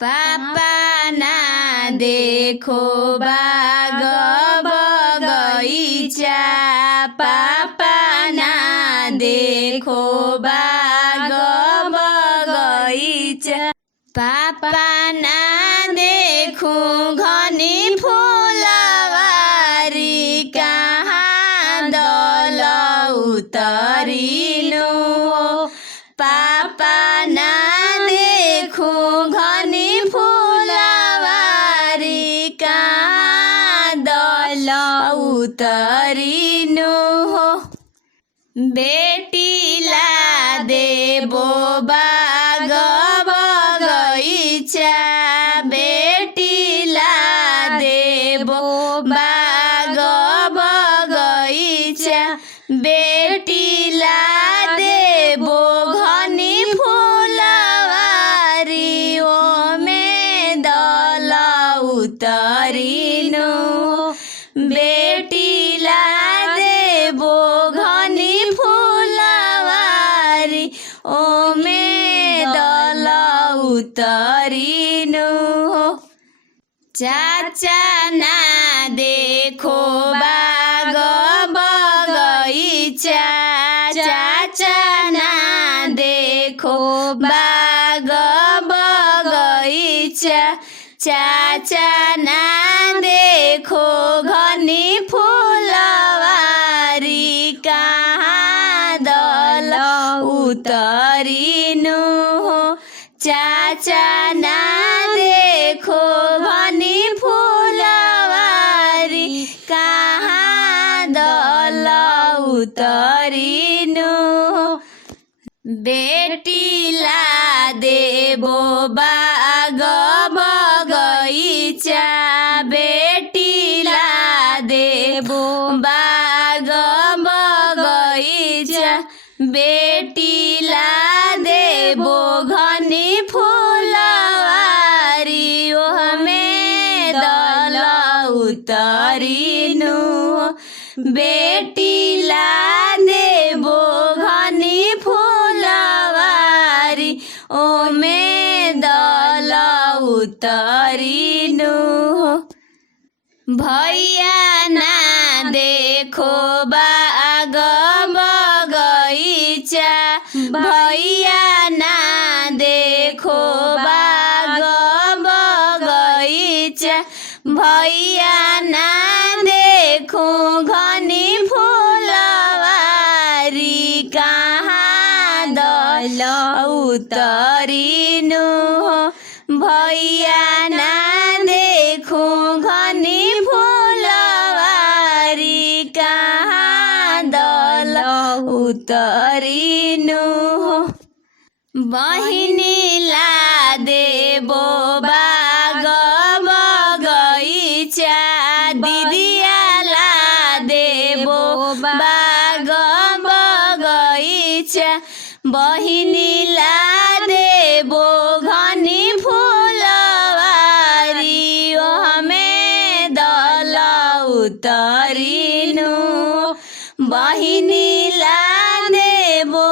पापा ना देखो बाग बगैचा, पापा ना देखो बाग बगैचा, पापा ना देखो घनी फुलवारी, कहाँ दल उतरिनु हो। पापा ना देखो घनी फुलवारी, कहाँ दल उतरिनु हो। बेटीला देबो बाग बगैचा, बेटीला देबो बाग बगैचा, बेटीला देबो घनी फुलवारी, ओमे दल उतरिनु हो। बेटीला देबो घनी फुलवारी, ओमे दल उतरिनु हो। चाचा ना देखो बाग बगैचा, चाचा ना देखो बाग बगैचा, चाचा ना देखो घनी फुलवारी, कहाँ दल उतरिनु हो। चाचा ना देखो घनी फुलवारी, कहाँ दल उतरिनु हो। बेटीला देबो बाग बगैचा, बेटीला देबो बाग बगैचा, बेटीला देबो घनी फुलवारी, ओमे दल उतरिनु हो। बेटीला देबो घनी फुलवारी, ओमे दल उतरिनु हो। भैया ना देखो बाग बगैचा, भैया ना देखो बाग बगैचा, भैया ना देखो घनी फुलवारी, कहाँ दल उतरिनु हो। भैया ना देखो घनी फुलवारी, कहाँ दल उतरिनु हो। बहिनीला देबो बाग बगैचा, दिदियाला देबो बाग बगैचा, बहिनीला देबो घनी फुलवारी, ओमे दल उतरिनु हो। बहिनीला देबो